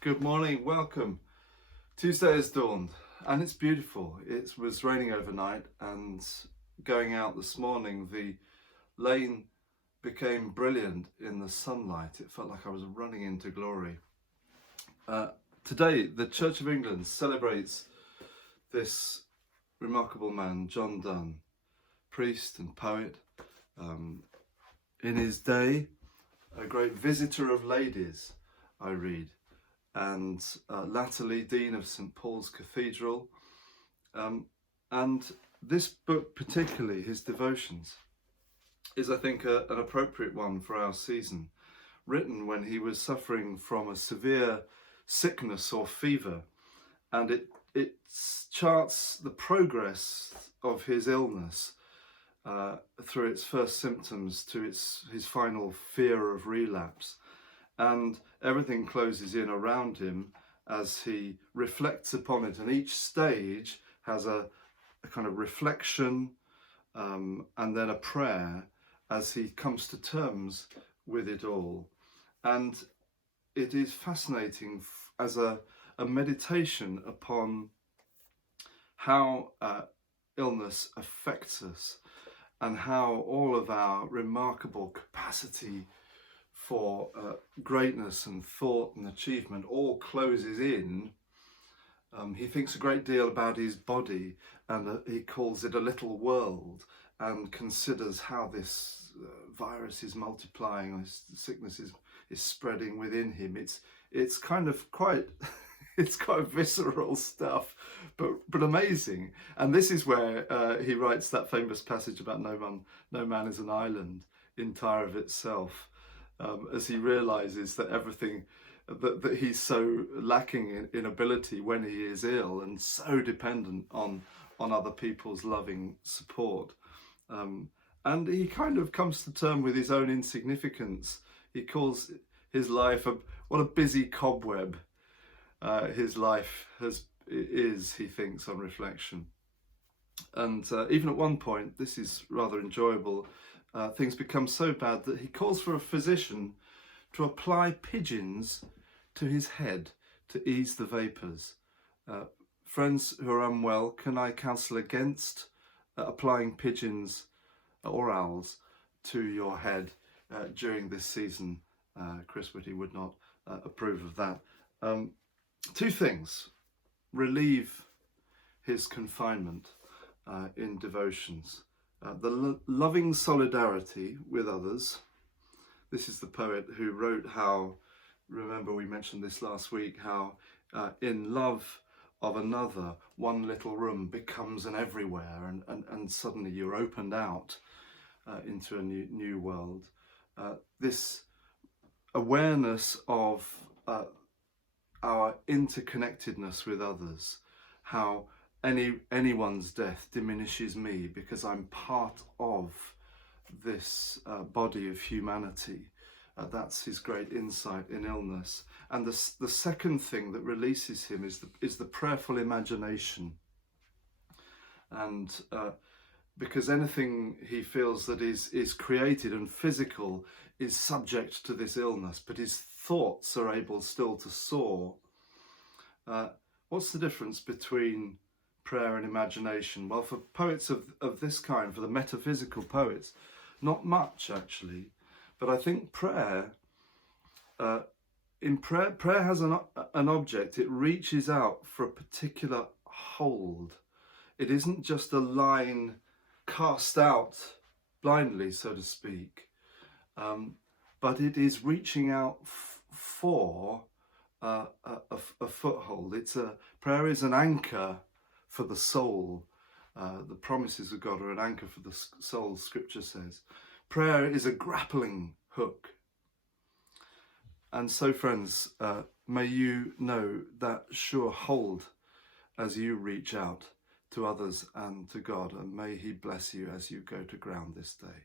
Good morning, welcome. Tuesday has dawned and it's beautiful. It was raining overnight, and going out this morning, the lane became brilliant in the sunlight. It felt like I was running into glory. Today, the Church of England celebrates this remarkable man, John Donne, priest and poet. In his day, a great visitor of ladies, I read, and latterly Dean of St Paul's Cathedral. And this book, particularly his Devotions, is, I think, an appropriate one for our season, written when he was suffering from a severe sickness or fever, and it charts the progress of his illness through its first symptoms to his final fear of relapse. And everything closes in around him as he reflects upon it. And each stage has a kind of reflection and then a prayer as he comes to terms with it all. And it is fascinating as a meditation upon how illness affects us, and how all of our remarkable capacity for greatness and thought and achievement all closes in. He thinks a great deal about his body, and he calls it a little world, and considers how this virus is multiplying, this sickness is spreading within him. It's kind of quite it's quite visceral stuff, but amazing. And this is where he writes that famous passage about no man is an island entire of itself. As he realizes that everything that he's so lacking in ability when he is ill, and so dependent on other people's loving support. And he kind of comes to terms with his own insignificance. He calls his life what a busy cobweb his life is, he thinks, on reflection. And even at one point, this is rather enjoyable, things become so bad that he calls for a physician to apply pigeons to his head to ease the vapours. Friends who are unwell, can I counsel against applying pigeons or owls to your head during this season? Chris Whitty would not approve of that. Two things relieve his confinement in Devotions. The loving solidarity with others. This is the poet who wrote how, remember we mentioned this last week, how in love of another, one little room becomes an everywhere, and suddenly you're opened out into a new world. This awareness of our interconnectedness with others, how anyone's death diminishes me because I'm part of this body of humanity. That's his great insight in illness. And the second thing that releases him is the prayerful imagination. And because anything he feels that is created and physical is subject to this illness, but his thoughts are able still to soar. What's the difference between prayer and imagination? Well, for poets of this kind, for the metaphysical poets, not much actually. But I think prayer has an object. It reaches out for a particular hold. It isn't just a line cast out blindly, so to speak, but it is reaching out for a foothold. Prayer is an anchor for the soul. The promises of God are an anchor for the soul, Scripture says. Prayer is a grappling hook. And so, friends, may you know that sure hold as you reach out to others and to God, and may He bless you as you go to ground this day.